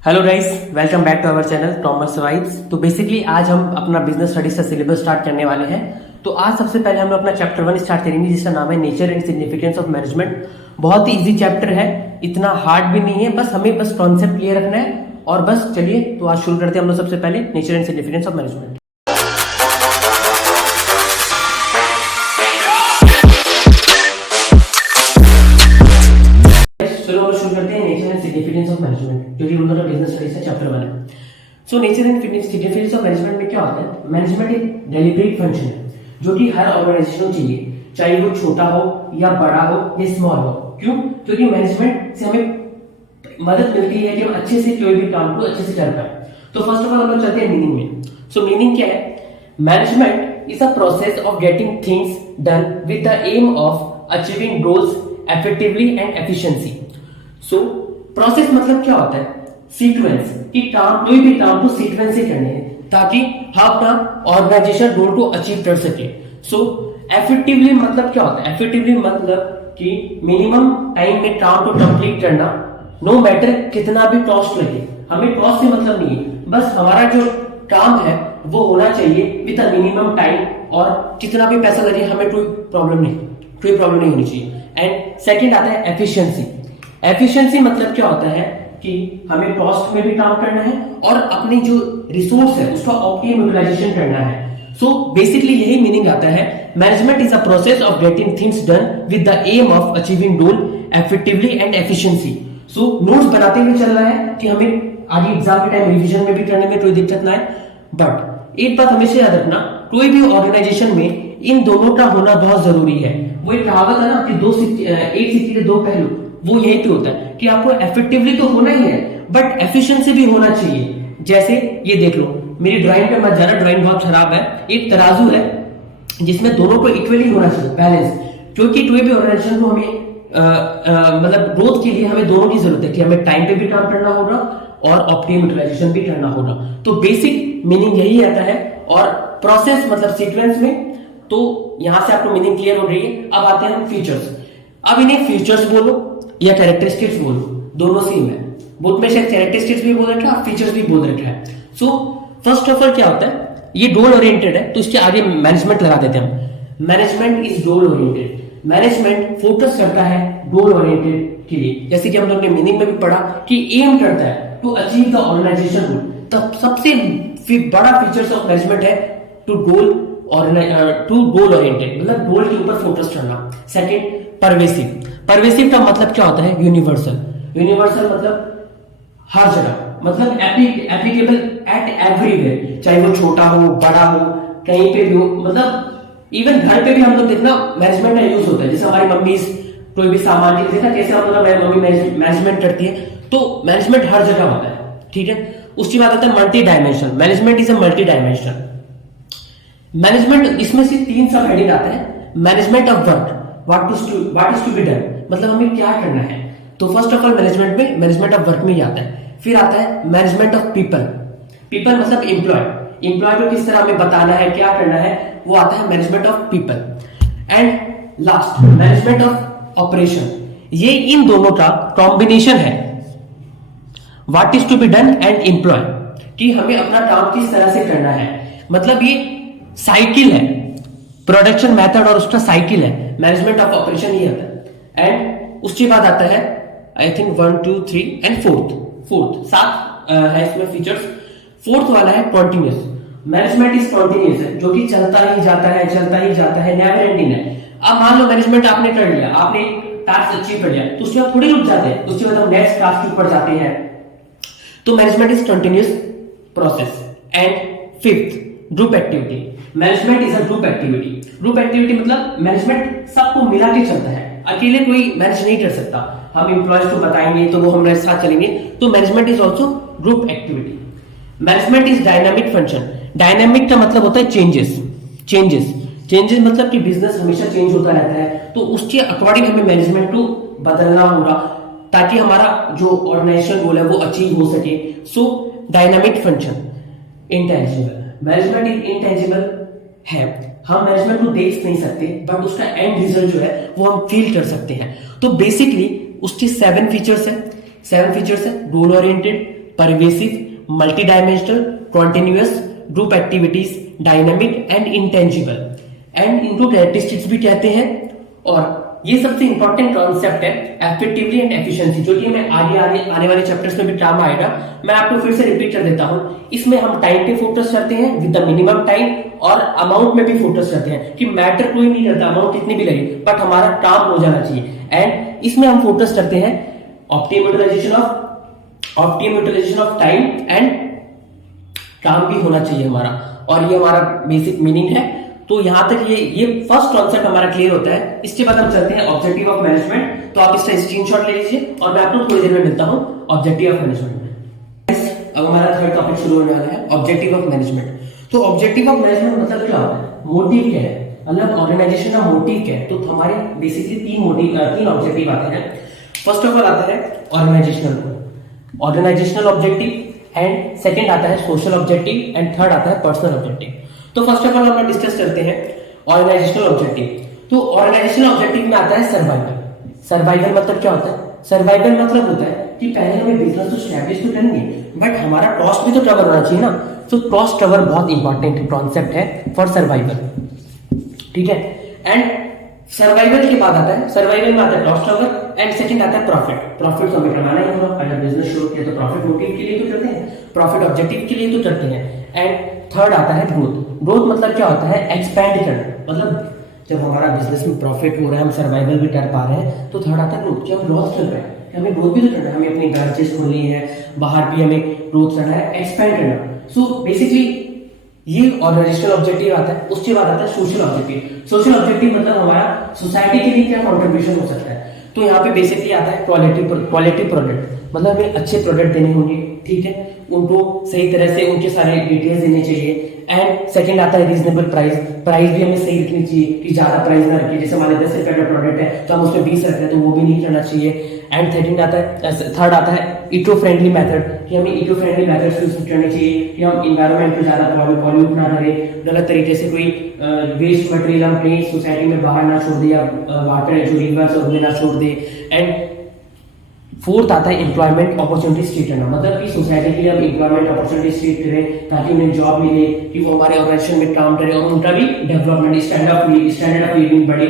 Hello guys, welcome back to our channel Tomer's vibes. तो basically आज हम अपना बिजनेस स्टडीज का सिलेबस स्टार्ट करने वाले हैं। तो आज सबसे पहले हम लोग अपना चैप्टर 1 स्टार्ट करेंगे जिसका नाम है nature and significance of management. बहुत ही इजी चैप्टर है, इतना हार्ड भी नहीं है, बस हमें कॉन्सेप्ट क्लियर रखना है। और बस चलिए तो आज शुरू करते हैं हम लोग सबसे पहले nature and significance of management. शुरू करते हैं nature and significance of management, जो कि उन्होंने बिजनेस स्टडीज का चैप्टर 1 है। So nature and significance of management में क्या होता है? मैनेजमेंट एक डेलिब्रेट फंक्शन है जो कि हर ऑर्गेनाइजेशन को चाहिए, चाहे वो छोटा हो या बड़ा हो या स्मॉल हो। क्यों? क्योंकि मैनेजमेंट से हमें मदद मिलती है कि हम अच्छे से कोई भी काम को अच्छे से कर पाए। तो फर्स्ट ऑफ ऑल हम लोग चलते हैं मीनिंग में। सो मीनिंग क्या है? Management is a process of getting things done with the aim of achieving goals effectively and efficiency. So process मतलब क्या होता है? सीक्वेंस की काम, कोई भी काम को सीक्वेंस से करने हैं ताकि हम अपना ऑर्गेनाइजेशन गोल को अचीव कर सके। सो इफेक्टिवली मतलब क्या होता है? इफेक्टिवली मतलब कि मिनिमम टाइम में काम को कंप्लीट करना, नो मैटर कितना भी कॉस्ट लगे। हमें कॉस्ट से मतलब नहीं है, बस हमारा जो काम है वो होना चाहिए विद अ मिनिमम टाइम, और कितना भी पैसा लगे हमें कोई प्रॉब्लम नहीं होनी चाहिए। एंड सेकंड आता है एफिशिएंसी। एफिशिएंसी मतलब क्या होता है कि हमें कॉस्ट में भी काम करना है और अपनी जो रिसोर्स है उसका ऑप्टिमम यूटिलाइजेशन करना है। सो बेसिकली यही मीनिंग आता है, management is a process of getting things done with the aim of achieving goal effectively and efficiency. So notes बनाते हुए चल रहा है कि हमें आगे एग्जाम के टाइम रिवीजन में भी करने में कोई दिक्कत ना है। बट एक बात हमेशा याद रखना, कोई भी ऑर्गेनाइजेशन में इन दोनों का होना बहुत जरूरी है। वो एक कहावत है ना कि एक सिक्के के दो पहलू, वो यही तो होता है कि आपको इफेक्टिवली तो होना ही है बट एफिशिएंसी भी होना चाहिए। जैसे ये देख लो, मेरी ड्राइंग पे मत जाना, ड्राइंग बहुत खराब है। एक तराजू है जिसमें दोनों को इक्वली होना चाहिए, बैलेंस। क्योंकि कोई भी ऑर्गेनाइजेशन को हमें मतलब ग्रोथ के लिए हमें दोनों की जरूरत है कि हमें टाइम पे भी काम करना होगा और ऑप्टिमम यूटिलाइजेशन भी करना होगा। तो बेसिक मीनिंग यही आता है। और प्रोसेस मतलब सीक्वेंस में, तो यहां से आपको मीनिंग क्लियर हो रही है। अब आते हैं हम फीचर्स। अब इन्हें फीचर्स बोलो या कैरेक्टरिस्टिक्स बोलो, दोनों सेम है। बुक में शायद कैरेक्टरिस्टिक्स भी बोल रखा है और फीचर्स भी बोल रखा है। सो फर्स्ट ऑफ ऑल क्या होता है? ये गोल ओरिएंटेड है तो इसके आगे मैनेजमेंट लगा देते हैं हम। Management is goal oriented. Management focus करता है गोल ओरिएंटेड के लिए। जैसे कि हम लोग ने मीनिंग में भी पढ़ा कि एम करता है टू अचीव द ऑर्गेनाइजेशन गोल। तब सबसे बड़ा फीचर्स ऑफ मैनेजमेंट है टू गोल ओरिएंटेड, मतलब गोल के ऊपर फोकस करना। Second, pervasive. परवेसिव का मतलब क्या होता है? यूनिवर्सल। यूनिवर्सल मतलब हर जगह, मतलब एप्लीकेबल एट एवरीवेयर, चाहे वो छोटा हो बड़ा हो कहीं पे भी हो। मतलब इवन घर पे भी हम लोग देखना मैनेजमेंट का यूज होता है। जैसे हमारी मम्मी कोई भी सामान के लिए देखा कैसे हम लोग मम्मी मैनेजमेंट करती है, तो मैनेजमेंट हर जगह होता है। ठीक है। उसके बाद आता है multi dimensional. Management is a multi dimensional. Management, इसमें से 3 सब हेडिंग आता है। Management of work, what is to be done, मतलब हमें क्या करना है। तो फर्स्ट ऑफ ऑल मैनेजमेंट में मैनेजमेंट ऑफ वर्क में ही आता है। फिर आता है मैनेजमेंट ऑफ पीपल। पीपल मतलब एम्प्लॉय को किस तरह हमें बताना है, क्या करना है, वो आता है management of people. And last management of operation. ये इन दोनों का कॉम्बिनेशन है, what is to be done and employ, कि हमें अपना काम किस तरह से करना है। मतलब ये साइकिल है, प्रोडक्शन मेथड और उसका साइकिल है। मैनेजमेंट ऑफ ऑपरेशन ये आता है। एंड उसके बाद आता है आई थिंक 1 2 3 एंड फोर्थ 7 है इसमें फीचर्स। फोर्थ वाला है कॉन्टिन्यूस। मैनेजमेंट इज कॉन्टिन्यूस है, जो कि चलता ही जाता है, नेवर एंडिंग है। अब मान लो मैनेजमेंट आपने कर लिया, आपने टास्क अचीव कर लिया, तो उसके बाद थोड़ी रुक जाते हैं, उसके बाद हम नेक्स्ट टास्क के ऊपर जाते हैं। तो management is continuous process. And fifth, group activity. Management is a group activity. Group activity मतलब मैनेजमेंट सबको मिला के चलता है, अकेले कोई मैनेज नहीं कर सकता। हम एम्प्लॉयज को बताएंगे तो वो हमारे साथ चलेंगे। तो management is also group activity. Management is dynamic function. Dynamic का मतलब होता है चेंजेस मतलब कि बिजनेस हमेशा चेंज होता रहता है, तो उसके अकॉर्डिंग हमें मैनेजमेंट को बदलना होगा ताकि हमारा जो ऑर्गेनाइजेशन गोल है वो अचीव हो सके। सो dynamic function. Intangible. Management is intangible है, हम मैनेजमेंट को देख नहीं सकते बट उसका एंड रिजल्ट जो है वो हम फील कर सकते हैं। तो बेसिकली उसके 7 फीचर्स है। Goal oriented, pervasive, multi dimensional, continuous, group activities, dynamic and intangible, and इनको कैरेक्टरिस्टिक्स भी कहते हैं। और ये सबसे इंपॉर्टेंट कॉन्सेप्ट है एफेक्टिवली एंड एफिशिएंसी, जो कि मैं आने वाले चैप्टर्स में भी काम आएगा। मैं आपको फिर से रिपीट कर देता हूं। इसमें हम टाइम पे फोकस करते हैं विद द मिनिमम टाइम, और अमाउंट में भी फोकस करते हैं कि मैटर कोई नहीं करता अमाउंट कितनी भी लगे, बट हमारा काम हो जाना चाहिए। एंड इसमें हम फोकस करते हैं optimum utilisation of time, and काम भी होना चाहिए हमारा, और ये हमारा बेसिक मीनिंग है। तो यहां तक ये फर्स्ट कॉन्सेप्ट हमारा क्लियर होता है। इसके बाद हम चलते हैं ऑब्जेक्टिव ऑफ मैनेजमेंट। तो आप इसका स्क्रीनशॉट ले लीजिए और मैं आपको थोड़ी देर में मिलता हूं ऑब्जेक्टिव ऑफ मैनेजमेंट में। अब हमारा थर्ड टॉपिक शुरू होने वाला है, ऑब्जेक्टिव ऑफ मैनेजमेंट। तो ऑब्जेक्टिव ऑफ मैनेजमेंट मतलब क्या होता है, मोटिव क्या है, मतलब ऑर्गेनाइजेशन का मोटिव क्या है। तो हमारे बेसिकली तीन ऑब्जेक्टिव आते हैं। फर्स्ट ऑफ ऑल आता है ऑर्गेनाइजेशनल ऑब्जेक्टिव, एंड सेकंड आता है सोशल ऑब्जेक्टिव, एंड थर्ड आता है पर्सनल ऑब्जेक्टिव। तो फर्स्ट ऑफ ऑल हम डिस्कस करते हैं ऑर्गेनाइजेशनल ऑब्जेक्टिव। तो ऑर्गेनाइजेशनल ऑब्जेक्टिव में आता है सर्वाइवल मतलब क्या होता है, सर्वाइवल मतलब होता है कि पहले हमें बिजनेस तो स्टैब्लिश तो करेंगे, बट हमारा कॉस्ट भी तो कवर होना चाहिए ना। तो कॉस्ट कवर बहुत इंपॉर्टेंट कॉन्सेप्ट है फॉर सर्वाइवल, ठीक है। एंड सर्वाइवल के बाद आता है, सर्वाइवल में आता है कॉस्ट कवर, एंड सेकंड आता है प्रॉफिट तो हमें कमाना ही होगा। अगर बिजनेस शुरू किया तो प्रॉफिट मोटिव के लिए तो करते हैं, प्रॉफिट ऑब्जेक्टिव के लिए तो करते हैं। एंड थर्ड आता है ग्रोथ मतलब क्या होता है, एक्सपैंड करना, मतलब जब हमारा बिजनेस में प्रॉफिट हो रहा है, हम सर्वाइवल भी कर पा रहे हैं, तो थर्ड आता है ग्रोथ, कि हम लॉस चल रहा है, हमें ग्रोथ भी तो करना है, हमें अपनी ब्रांचेस खोलनी है, बाहर भी हमें ग्रोथ करना है, एक्सपैंड करना। सो बेसिकली ये ऑर्गेनाइजेशनल ऑब्जेक्टिव आता है। उसके बाद आता है सोशल ऑब्जेक्टिव। सोशल ऑब्जेक्टिव मतलब हमारा सोसाइटी के लिए क्या कंट्रीब्यूशन हो सकता है। तो यहाँ पे बेसिकली आता है क्वालिटी प्रोडक्ट, मतलब हमें अच्छे प्रोडक्ट देने होंगे, ठीक है, उनको सही तरह से उनके सारे डिटेल्स देने चाहिए। एंड सेकंड आता है रीजनेबल प्राइस भी हमें सही रखनी चाहिए, कि ज्यादा प्राइस ना रखिए, जैसे हमारे 10 रुपए का प्रोडक्ट है तो हम उसमें 20 रख रहे हैं, तो वो भी नहीं करना चाहिए। एंड थर्ड आता है इको फ्रेंडली मेथड, कि हमें इको फ्रेंडली मेथड यूज करने चाहिए, कि हम इन्वायरमेंट को ज्यादा पॉल्यूट ना करें, गलत तरीके से कोई वेस्ट मटेरियल हम अपनी सोसाइटी में बाहर ना छोड़ दे, या वाटर जो रिवर्स उनमें ना छोड़ दे। एंड फोर्थ आता है एम्प्लॉयमेंट अपॉर्चुनिटीज क्रिएट करना, मतलब कि सोसाइटी के लिए हम एम्प्लॉयमेंट अपॉर्चुनिटीज क्रिएट करें ताकि उन्हें जॉब मिले, कि वो हमारे ऑर्गेनाइजेशन में काम करें और उनका भी डेवलपमेंट स्टैंडर्ड ऑफ लिविंग बढ़े।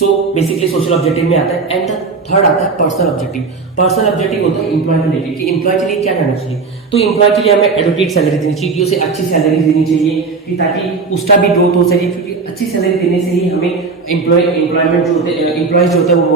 सो बेसिकली सोशल ऑब्जेक्टिव में आता है। एंड थर्ड आता है पर्सनल ऑब्जेक्टिव। पर्सनल ऑब्जेक्टिव होता है एम्प्लॉय के लिए, कि एम्प्लॉय के लिए क्या करना चाहिए। तो एम्प्लॉय के लिए हमें एडुकेट सैलरी देनी चाहिए, कि उसे अच्छी सैलरी देनी चाहिए, कि ताकि उसका भी ग्रोथ हो सके, क्योंकि अच्छी सैलरी देने से ही हमें एम्प्लॉयमेंट जो होते हैं, एम्प्लॉयज जो होते हैं वो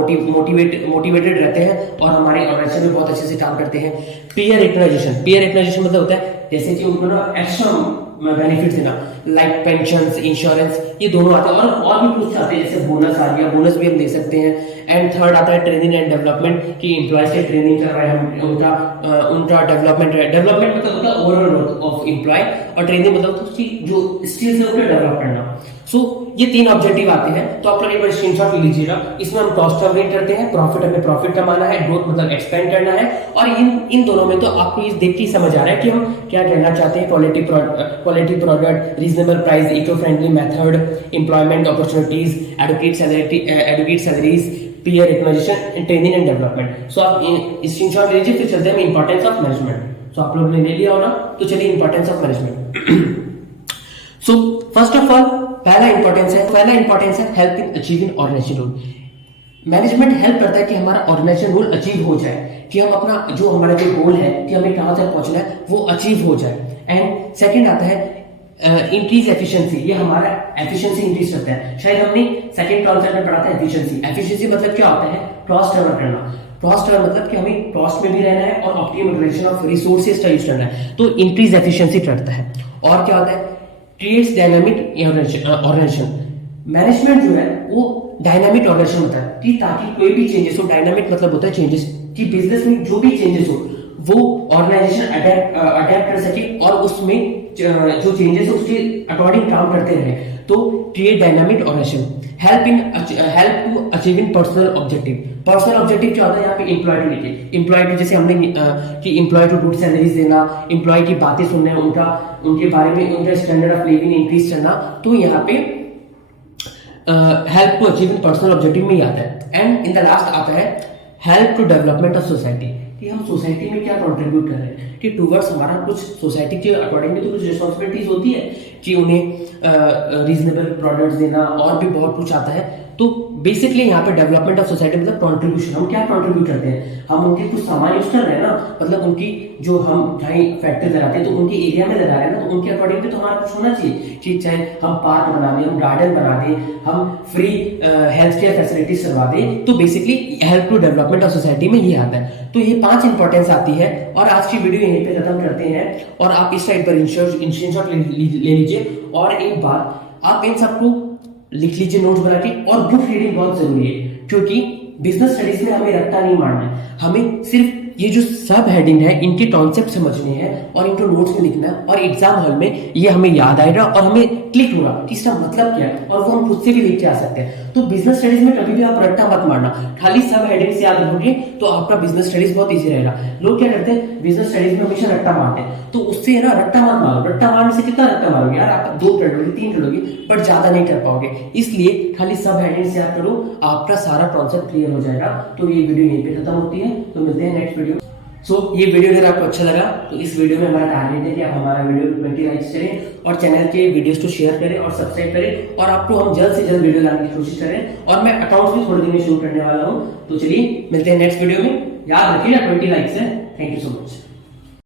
मोटिवेटेड रहते हैं और हमारे ऑर्गेनाइजेशन में बहुत अच्छे से काम करते हैं। पीयर रिकग्नाइजेशन मतलब होता है जैसे कि उनको ना एक्स्ट्रा बेनिफिट देना, लाइक पेंशन, इंश्योरेंस, ये दोनों आते हैं। और भी कुछ आते हैं जैसे बोनस आ गया, बोनस भी हम दे सकते हैं। एंड थर्ड आता है ट्रेनिंग एंड डेवलपमेंट, कि एम्प्लॉय से ट्रेनिंग कर रहे हैं हम, उनका डेवलपमेंट मतलब होता है ओवरऑल ग्रोथ ऑफ एम्प्लॉय, और ट्रेनिंग मतलब उसकी जो स्किल्स है उन्हें डेवलप करना। सो ये तीन ऑब्जेक्टिव आते हैं। तो आप लोग एक बार स्क्रीनशॉट ले लीजिएगा। इसमें हम कॉस्ट कवरेज करते हैं, प्रॉफिट हमें प्रॉफिट कमाना है, ग्रोथ मतलब एक्सपेंड करना है। और इन दोनों में तो आपको इस देख के समझ आ रहा है कि हम क्या कहना चाहते हैं। Quality product, reasonable price, eco friendly method, employment opportunities, adequate salaries, peer recognition, training and development. So आप स्क्रीनशॉट ले लीजिए, फिर चलते हैं इंपॉर्टेंस ऑफ मैनेजमेंट। सो आप लोग ने ले लिया होगा, तो चलिए importance of management. So first of all पहला इंपॉर्टेंस है help in achieving organisation rule. Management help करता है कि हमारा ऑर्गेनाइजेशन रूल अचीव हो जाए, कि हम अपना जो हमारा जो गोल है कि हमें कहां तक पहुंचना है वो अचीव हो जाए। एंड सेकंड आता है इंक्रीज एफिशिएंसी, ये हमारा एफिशिएंसी इंक्रीज करता है। शायद हमने सेकंड कॉन्सेप्ट में पढ़ा था एफिशिएंसी मतलब क्या होता है, कॉस्ट कवर करना। कॉस्ट कवर मतलब कि हमें कॉस्ट में भी रहना है और ऑप्टिमम यूटिलाइजेशन ऑफ रिसोर्सेज का यूज करना है, तो इंक्रीज एफिशिएंसी करता है। और क्या होता है, क्रिएट्स डायनामिक ऑर्गेनाइजेशन। मैनेजमेंट जो है वो डायनामिक ऑर्गेनाइजेशन होता है, कि ताकि कोई भी चेंजेस हो, डायनामिक मतलब होता है चेंजेस, कि बिजनेस में जो भी चेंजेस हो वो ऑर्गेनाइजेशन अडेप्ट कर सके और उसमें जो चेंजेस है उसके अकॉर्डिंग काम करते रहे। तो create dynamic organisation. Help to achieving personal objective. Personal objective क्या होता है यहाँ पे, एम्प्लॉय को जैसे हमने कि एम्प्लॉय को गुड सैलरीज देना, एम्प्लॉय की बातें सुनना, उनके बारे में उनका स्टैंडर्ड ऑफ लिविंग इंक्रीज करना। तो यहाँ पे help to achieving personal objective में ही आता है। एंड इन द लास्ट आता है help to development of society, कि हम सोसाइटी में क्या कंट्रीब्यूट कर रहे हैं, कि टूवर्ड्स हमारा कुछ सोसाइटी के अकॉर्डिंगली तो कुछ रिस्पॉन्सिबिलिटीज होती है कि उन्हें रीजनेबल प्रोडक्ट्स देना और भी बहुत कुछ आता है। तो बेसिकली यहाँ पे डेवलपमेंट ऑफ सोसाइटी मतलब कंट्रीब्यूशन, हम क्या कंट्रीब्यूट करते हैं, हम उनके कुछ सामान यूज कर रहे हैं ना, मतलब उनकी जो हम जहाँ फैक्ट्री लगाते हैं तो उनके एरिया में लगा रहे हैं ना, तो उनके अकॉर्डिंगली तो हमारा कुछ होना चाहिए कि चाहे हम पार्क बना दें, हम गार्डन बना दें, हम फ्री हेल्थ केयर फैसिलिटीज करवा दें, तो basically help to development of society में ये आता है। तो ये 5 इंपॉर्टेंस आती है और आज की वीडियो यहीं पे खत्म करते हैं। और आप इस साइड पर स्क्रीनशॉट ले लीजिए और एक बात आप इन सबको लिख लीजिए नोट्स बना के। और बुक रीडिंग बहुत जरूरी है, क्योंकि बिजनेस स्टडीज में हमें रट्टा नहीं मारना है, हमें सिर्फ ये जो सब हेडिंग है इनके कॉन्सेप्ट समझने हैं और इनको नोट्स में लिखना है, और एग्जाम हॉल में ये हमें याद आएगा और हमें क्लिक होगा कि इसका मतलब क्या है, और वो हम खुद से भी लिख के आ सकते हैं। तो बिजनेस स्टडीज में कभी भी आप रट्टा मत मारना, खाली सब हेडिंग से याद रखोगे तो आपका बिजनेस स्टडीज बहुत इजी रहेगा। लोग क्या करते हैं, बिजनेस स्टडीज में हमेशा रट्टा मारते हैं, तो उससे ना रट्टा मत मारो। रट्टा मारने से कितना रट्टा मारोगे यार, आप 2 कर लोगे, 3 कर लोगे, बट ज्यादा नहीं कर पाओगे। इसलिए खाली सब हेडिंग से याद करो, आपका सारा कॉन्सेप्ट क्लियर हो जाएगा। तो ये वीडियो यहीं पे खत्म होती है, तो मिलते हैं नेक्स्ट वीडियो। ये वीडियो अगर आपको अच्छा लगा तो इस वीडियो में हमारा टारगेट है कि आप हमारा वीडियो 20 लाइक्स करें और चैनल के वीडियोस को शेयर करें और सब्सक्राइब करें, और आपको हम जल्द से जल्द वीडियो लाने की कोशिश करें। और मैं अकाउंट्स भी थोड़े दिन में शुरू करने वाला हूं। तो चलिए मिलते हैं नेक्स्ट वीडियो में। याद रखिएगा 20 लाइक्स है। Thank you so much.